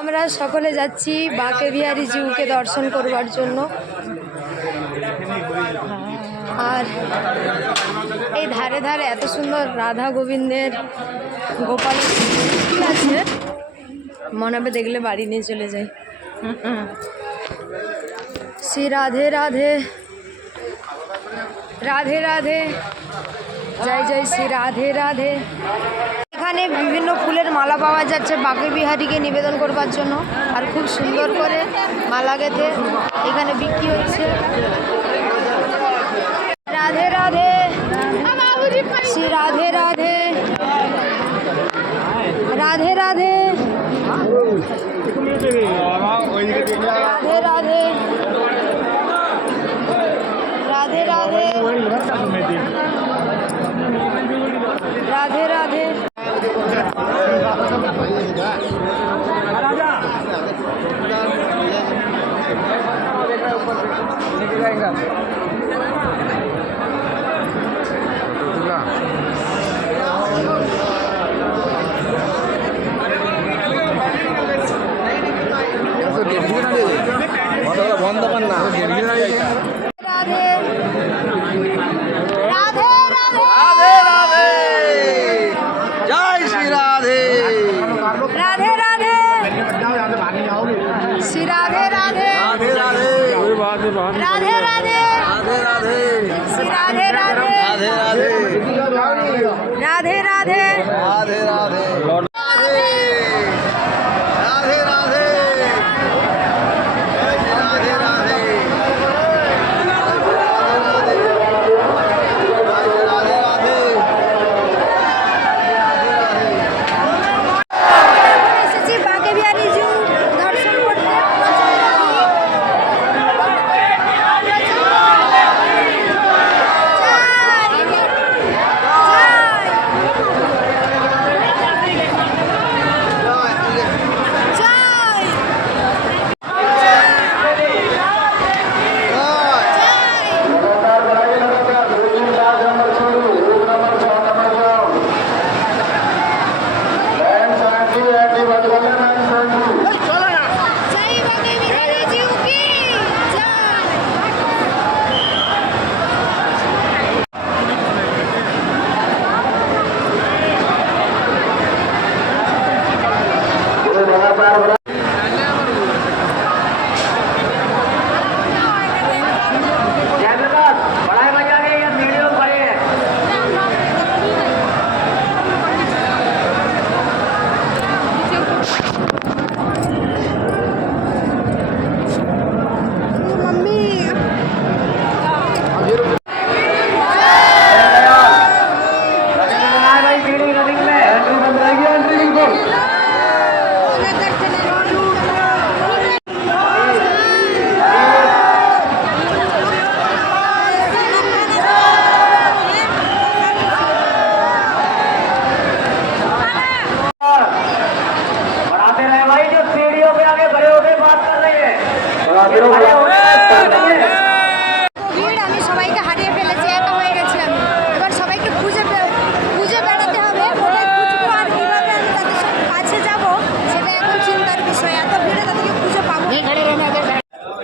আমরা সকলে যাচ্ছি বাঁকে বিহারী জিউকে দর্শন করবার জন্য। আর এই ধারে ধারে এত সুন্দর রাধা গোবিন্দের গোপাল আছে, মনে হবে দেখলে বাড়ি নিয়ে চলে যাই। শ্রী রাধে রাধে রাধে রাধে, জয় জয় শ্রী রাধে রাধে। এখানে বিভিন্ন ফুলের মালা পাওয়া যাচ্ছে বাঁকে বিহারীকে নিবেদন করবার জন্য, আর খুব সুন্দর করে মালা গেঁথে এখানে বিক্রি হচ্ছে। রাধে রাধে শ্রী রাধে রাধে রাধে রাধে রাধে রাধে রাধে রাধে রাধে রাধে। বন্ধ কর না। রাধে রাধে রাধে রাধে, জয় শ্রী রাধে। রাধে রাধে শ্রী রাধে রাধে রাধে রাধে রাধে রাধে রাধে রাধে শ্রী রাধে রাধে রাধে রাধে রাধে রাধে রাধে রাধে রাধে রাধে এসেছি বাঁকে বিহারী জিউ দর্শন করতে। जय बांके बिहारी जीव की जय। मम्मी बढ़ाते रहे भाई, जो सीढ़ियों पे आगे बड़े होके बात कर रहे हैं। ভিড়, আমি সবাইকে হারিয়ে ফেলেছি, একা হয়ে গেছি আমি। এবার সবাইকে খুঁজে বেড়াতে হবে, কোথায় খুঁজবো আর কীভাবে আমি তাদের সব কাছে যাব সেটা এখন চিন্তার বিষয়। এত ভিড়ে তাদেরকে খুঁজে পাবো।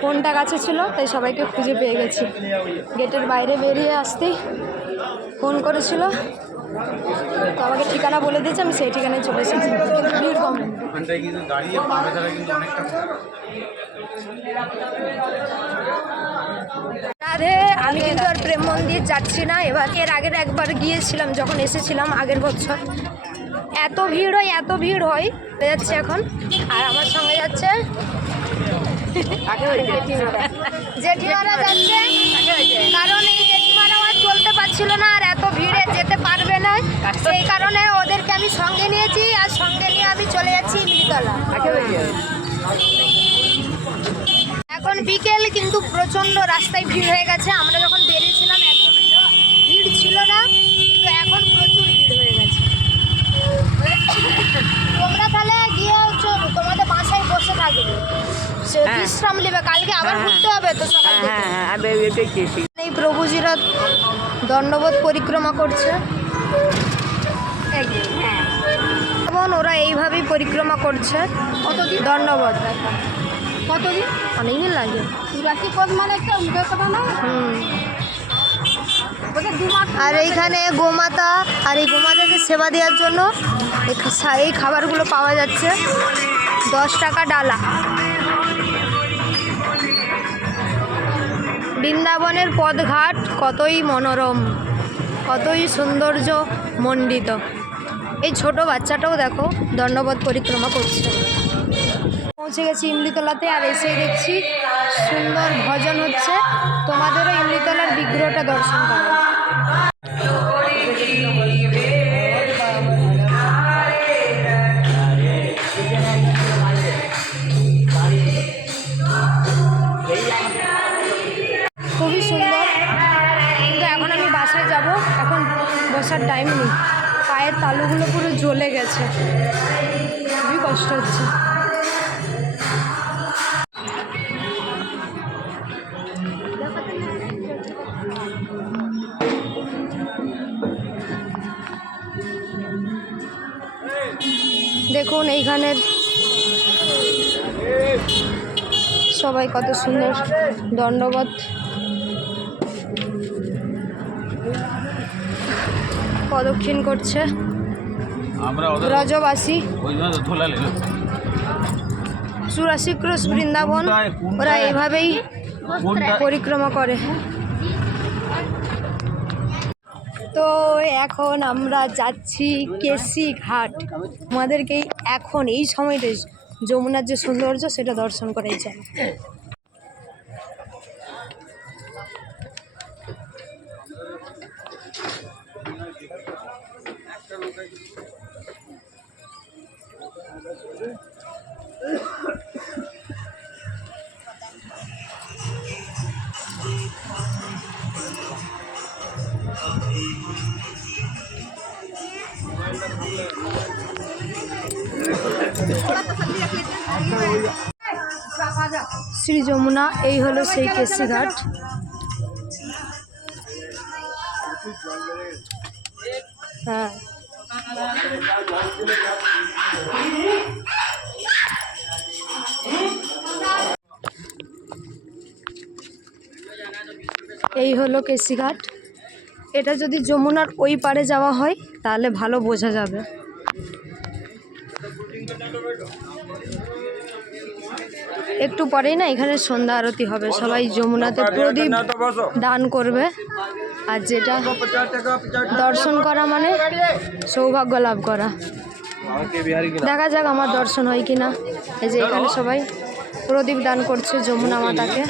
ফোনটা কাছে ছিল তাই সবাইকে খুঁজে পেয়ে গেছি। গেটের বাইরে বেরিয়ে আসতেই ফোন করেছিল, তো আমাকে ঠিকানা বলে দিয়েছে, আমি সেই ঠিকানায় চলে এসেছি। কিন্তু ভিড় কম। রাধে, আমি কিন্তু আর প্রেম মন্দির যাচ্ছি না এবার। এর আগের একবার গিয়েছিলাম যখন এসেছিলাম আগের বছর, এত ভিড় হয় যাচ্ছে এখন। আর আমার সঙ্গে যাচ্ছে জেঠিমারা যাচ্ছে, কারণ এই জেঠিমারা আর চলতে পারছিল না আর এত ভিড়ে যেতে পারবে না, সেই কারণে ওদেরকে আমি সঙ্গে নিয়েছি। আর সঙ্গে নিয়ে আমি চলে যাচ্ছি ইমলিতলা। এখন বিকেল, কিন্তু প্রচণ্ড রাস্তায় ভিড় হয়ে গেছে। আমরা যখন বেরিয়েছিলাম একদম ভিড় ছিল না, কিন্তু এখন প্রচুর ভিড় হয়ে গেছে। তোমরা তাহলে গিয়ে তোমাদের বাসায় বসে থাকবে, বিশ্রাম নেবে, কালকে আবার ঘুরতে হবে তো সকাল থেকে। এই প্রভুজিরা দণ্ডবোধ পরিক্রমা করছে এবং বৃন্দাবন ওরা এইভাবেই পরিক্রমা করছে। কতদিন দণ্ডবোধ? কতদিন? অনেকদিন লাগে। 84 কোষ মানে একটা ব্যাপার না? আর এইখানে গোমাতা, আর এই গোমাতাকে সেবা দেওয়ার জন্য এই খাবারগুলো পাওয়া যাচ্ছে। 10 টাকা ডালা। বৃন্দাবনের পথঘাট কতই মনোরম, কতই সৌন্দর্য মণ্ডিত। এই ছোট বাচ্চাটাও দেখো দণ্ডবোধ পরিক্রমা করছে। পৌঁছে গেছি ইমলিতলাতে, আর এসে দেখছি সুন্দর ভজন হচ্ছে। তোমাদেরও ইমলিতলার বিগ্রহটা দর্শন করো। খুবই সুন্দর, কিন্তু এখন আমি বাসায় যাব, এখন বসার টাইম নেই। পায়ের তালুগুলো পুরো জ্বলে গেছে, খুবই কষ্ট হচ্ছে। দেখুন এইখানের সবাই কত সুন্দর দণ্ডবোধ। প্রদক্ষিণ করছে ব্রজবাসী। 84 ক্রোশ বৃন্দাবন ওরা এইভাবেই পরিক্রমা করে। তো এখন আমরা যাচ্ছি কেসি ঘাট। আমাদেরকে এখন এই সময়টা যমুনার যে সৌন্দর্য সেটা দর্শন করাই চাই। শ্রী যমুনা, এই হলো সেই কেসি ঘাট। হ্যাঁ, এই হলো কেসি ঘাট। এটা যদি যমুনার ওই পারে যাওয়া হয় তাহলে ভালো বোঝা যাবে। একটু পরেই না এখানে সন্ধ্যা আরতি হবে। সবাই যমুনাতে প্রদীপ দান করবে, আর যেটা দর্শন করা মানে সৌভাগ্য লাভ করা। দেখা যাক আমার দর্শন হয় কিনা। এই যে এখানে সবাই প্রদীপ দান করছে যমুনা মাতাকে।